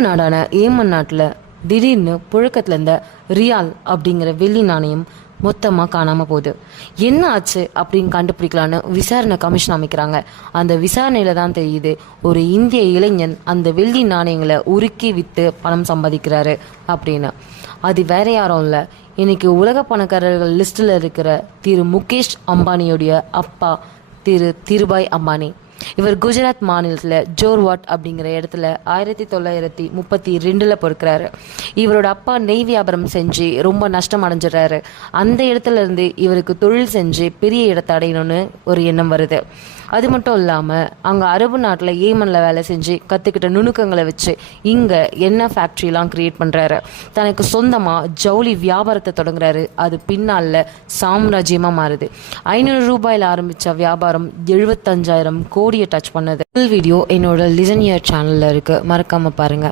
நாடான ஏமன் நாட்டில் திடீர்னு புழக்கத்தில் இருந்த ரியால் அப்படிங்கிற வெள்ளி நாணயம் மொத்தமாக காணாமல் போகுது. என்ன ஆச்சு அப்படின்னு கண்டுபிடிக்கலான்னு விசாரணை கமிஷன் அமைக்கிறாங்க. அந்த விசாரணையில தான் தெரியுது, ஒரு இந்திய இளைஞன் அந்த வெள்ளி நாணயங்களை உருக்கி விற்று பணம் சம்பாதிக்கிறாரு அப்படின்னு. அது வேற யாரும் இல்லை, இன்னைக்கு உலக பணக்காரர்கள் லிஸ்டில் இருக்கிற திரு முகேஷ் அம்பானியோடைய அப்பா திரு திருபாய் அம்பானி. இவர் குஜராத் மாநிலத்தில் ஜோர்வாட் அப்படிங்கிற இடத்துல 1932 பிறக்கிறாரு. இவரோட அப்பா நெய் வியாபாரம் செஞ்சு ரொம்ப நஷ்டம் அடைஞ்சிடறாரு. அந்த இடத்துல இருந்து இவருக்கு தொழில் செஞ்சு பெரிய இடத்தை அடையணும்னு ஒரு எண்ணம் வருது. அது மட்டும் இல்லாமல் அங்கே அரபு நாட்டில் ஏமனில் வேலை செஞ்சு கற்றுக்கிட்ட நுணுக்கங்களை வச்சு இங்கே என்ன ஃபேக்ட்ரிலாம் கிரியேட் பண்ணுறாரு. தனக்கு சொந்தமாக ஜவுளி வியாபாரத்தை தொடங்குறாரு. அது பின்னால் சாம்ராஜ்யமாக மாறுது. 500 ரூபாயில் ஆரம்பித்த வியாபாரம் 75,000 கோடியை டச் பண்ணது. ஃபுல் வீடியோ என்னோட லிசன் இயர் சேனலில் இருக்குது, மறக்காமல் பாருங்கள்.